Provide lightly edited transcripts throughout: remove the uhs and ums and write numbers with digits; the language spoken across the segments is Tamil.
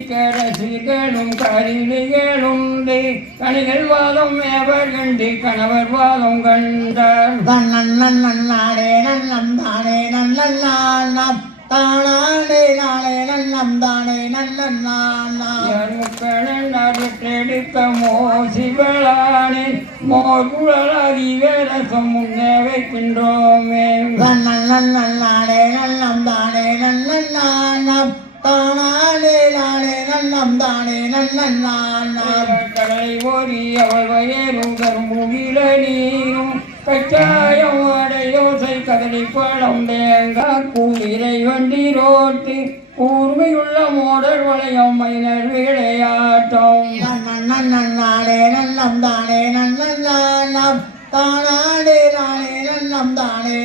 ரசிகளும் கரிணிகளும் கணிகள் வாதம் எவர் கண்டு கணவர் வாதம் கண்டார் நன்னாடே நன்னம் தானே நன்னாம் தானே நாளே நன்னம் தானே நன்னெடுத்த மோசிவளானே மோகுழலாகி வேரசம் முன்னே வைக்கின்றோமே நன்னாடே நன்னம் தானே நன்னாம் தானே நாளே நன்னம் தானே கடலை ஓரி அவள் வயரும் கரும்புகில நீரும் கச்சாயம் அடையோசை கதலி பழம் தேங்கா கூலிரை வண்டி ரோட்டு கூர்மையுள்ள மோடர் வளையம் மைனர் விளையாட்டம் நன்னாடே நன்னம் தானே நன்னாம் தானே நாளே நன்னம் தானே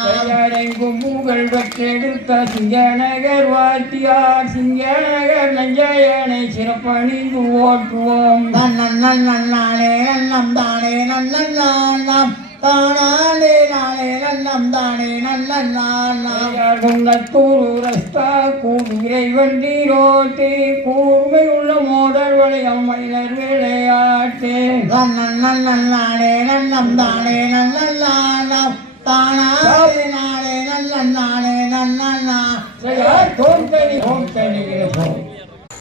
நல்லாரெங்கும் புகழ் பெற்றெடுத்த சிங்கநகர் வாத்தியார் சிங்கநகர் நஞ்சயனை சிறப்பணிந்து ஓட்டுவோம் நன்னாடே நன்னம் தானே நன்னாம் தானே நாளே நன்னம் தானே குன்னத்தூர் ரஸ்தா கூவிரை வண்டி ரோட்டு கூர்மை உள்ள மோடர் வளையம் மைனர் விளையாட்டு நன்னாடே நன்னம் தானே நன்னாம் தானே